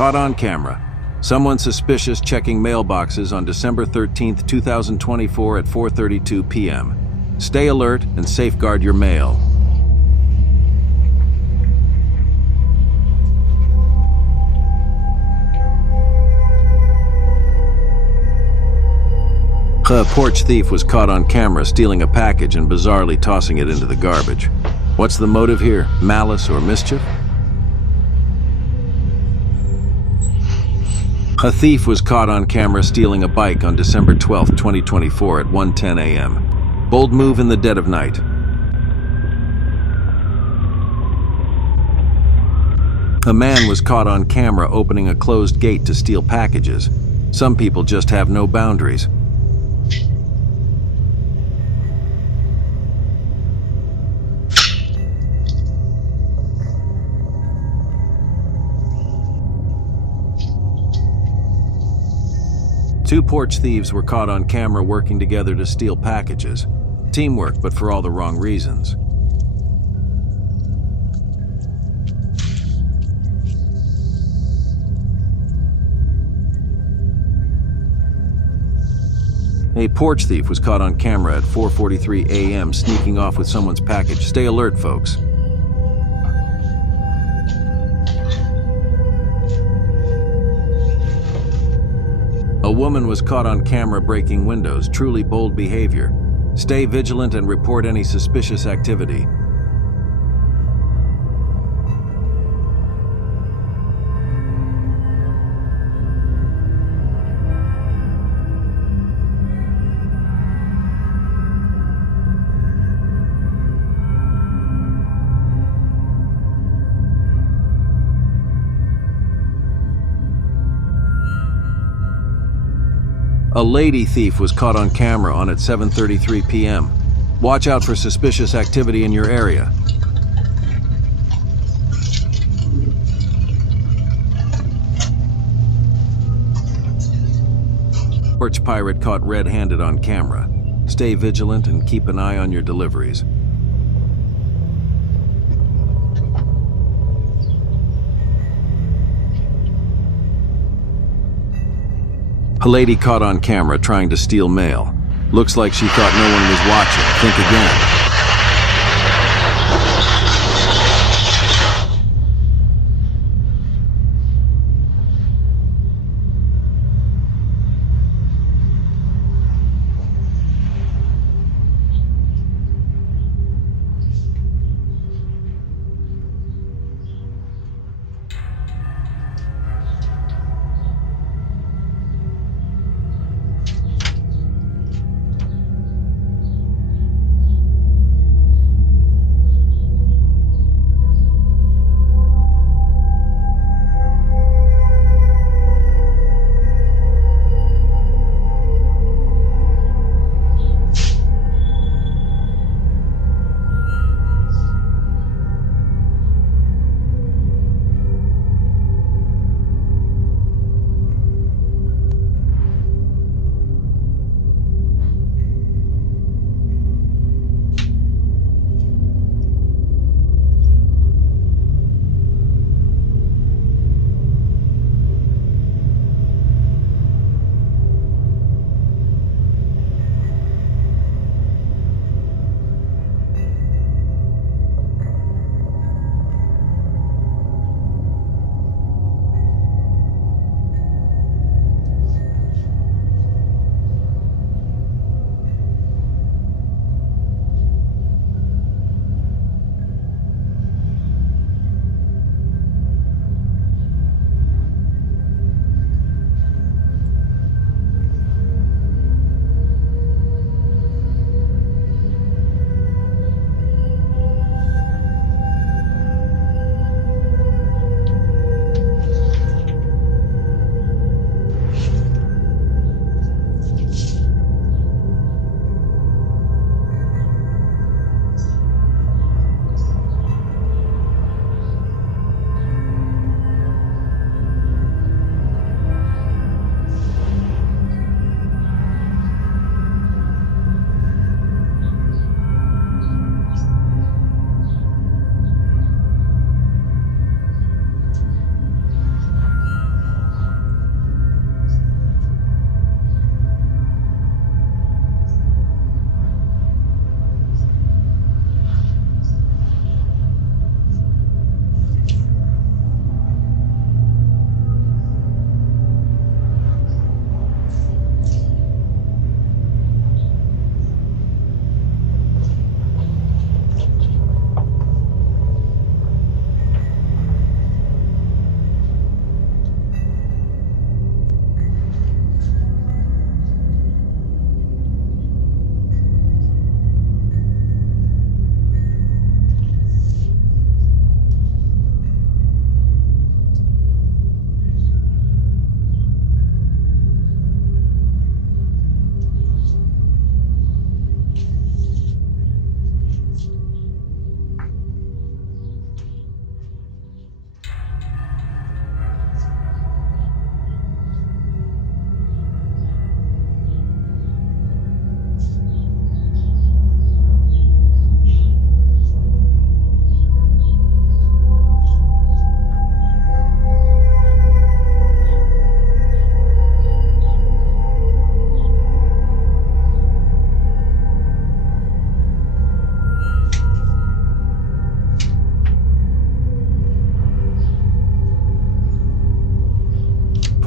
Caught on camera. Someone suspicious checking mailboxes on December 13th, 2024 at 4:32 p.m. Stay alert and safeguard your mail. A porch thief was caught on camera stealing a package and bizarrely tossing it into the garbage. What's the motive here? Malice or mischief? A thief was caught on camera stealing a bike on December 12, 2024 at 1:10 a.m. Bold move in the dead of night. A man was caught on camera opening a closed gate to steal packages. Some people just have no boundaries. Two porch thieves were caught on camera working together to steal packages. Teamwork, but for all the wrong reasons. A porch thief was caught on camera at 4:43 a.m. sneaking off with someone's package. Stay alert, folks. A woman was caught on camera breaking windows. Truly bold behavior. Stay vigilant and report any suspicious activity. A lady thief was caught on camera on at 7:33 p.m. Watch out for suspicious activity in your area. Porch pirate caught red-handed on camera. Stay vigilant and keep an eye on your deliveries. A lady caught on camera trying to steal mail. Looks like she thought no one was watching. Think again.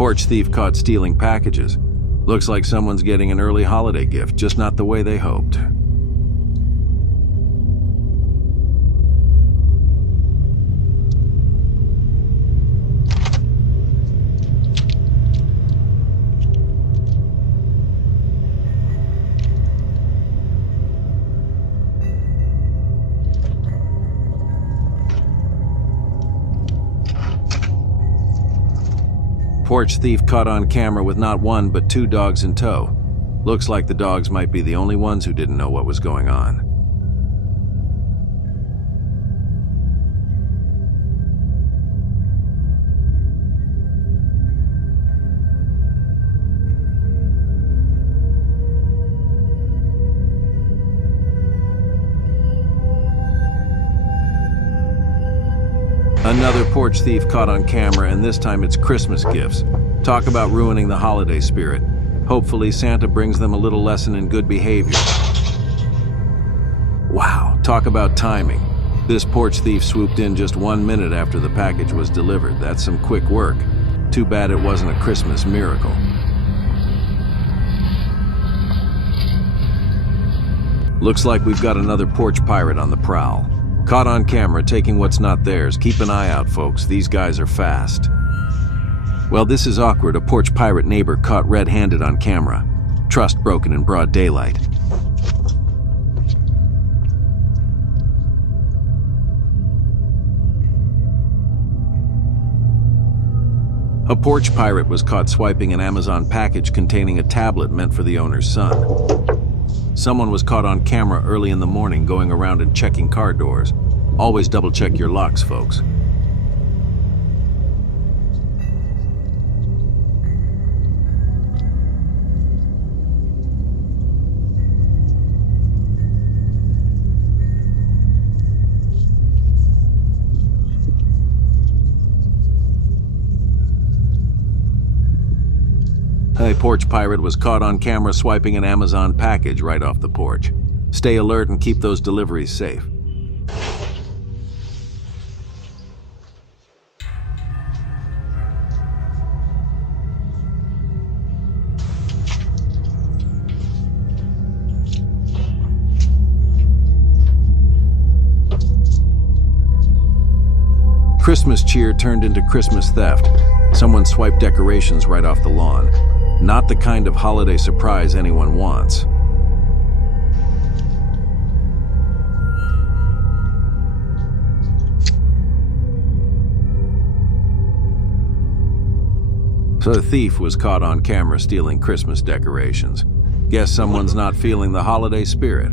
Porch thief caught stealing packages. Looks like someone's getting an early holiday gift, just not the way they hoped. Porch thief caught on camera with not one but two dogs in tow. Looks like the dogs might be the only ones who didn't know what was going on. Another porch thief caught on camera, and this time it's Christmas gifts. Talk about ruining the holiday spirit. Hopefully Santa brings them a little lesson in good behavior. Wow, talk about timing. This porch thief swooped in just 1 minute after the package was delivered. That's some quick work. Too bad it wasn't a Christmas miracle. Looks like we've got another porch pirate on the prowl. Caught on camera taking what's not theirs. Keep an eye out, folks. These guys are fast. Well, this is awkward. A porch pirate neighbor caught red-handed on camera. Trust broken in broad daylight. A porch pirate was caught swiping an Amazon package containing a tablet meant for the owner's son. Someone was caught on camera early in the morning going around and checking car doors. Always double-check your locks, folks. A porch pirate was caught on camera swiping an Amazon package right off the porch. Stay alert and keep those deliveries safe. Christmas cheer turned into Christmas theft. Someone swiped decorations right off the lawn. Not the kind of holiday surprise anyone wants. So the thief was caught on camera stealing Christmas decorations. Guess someone's not feeling the holiday spirit.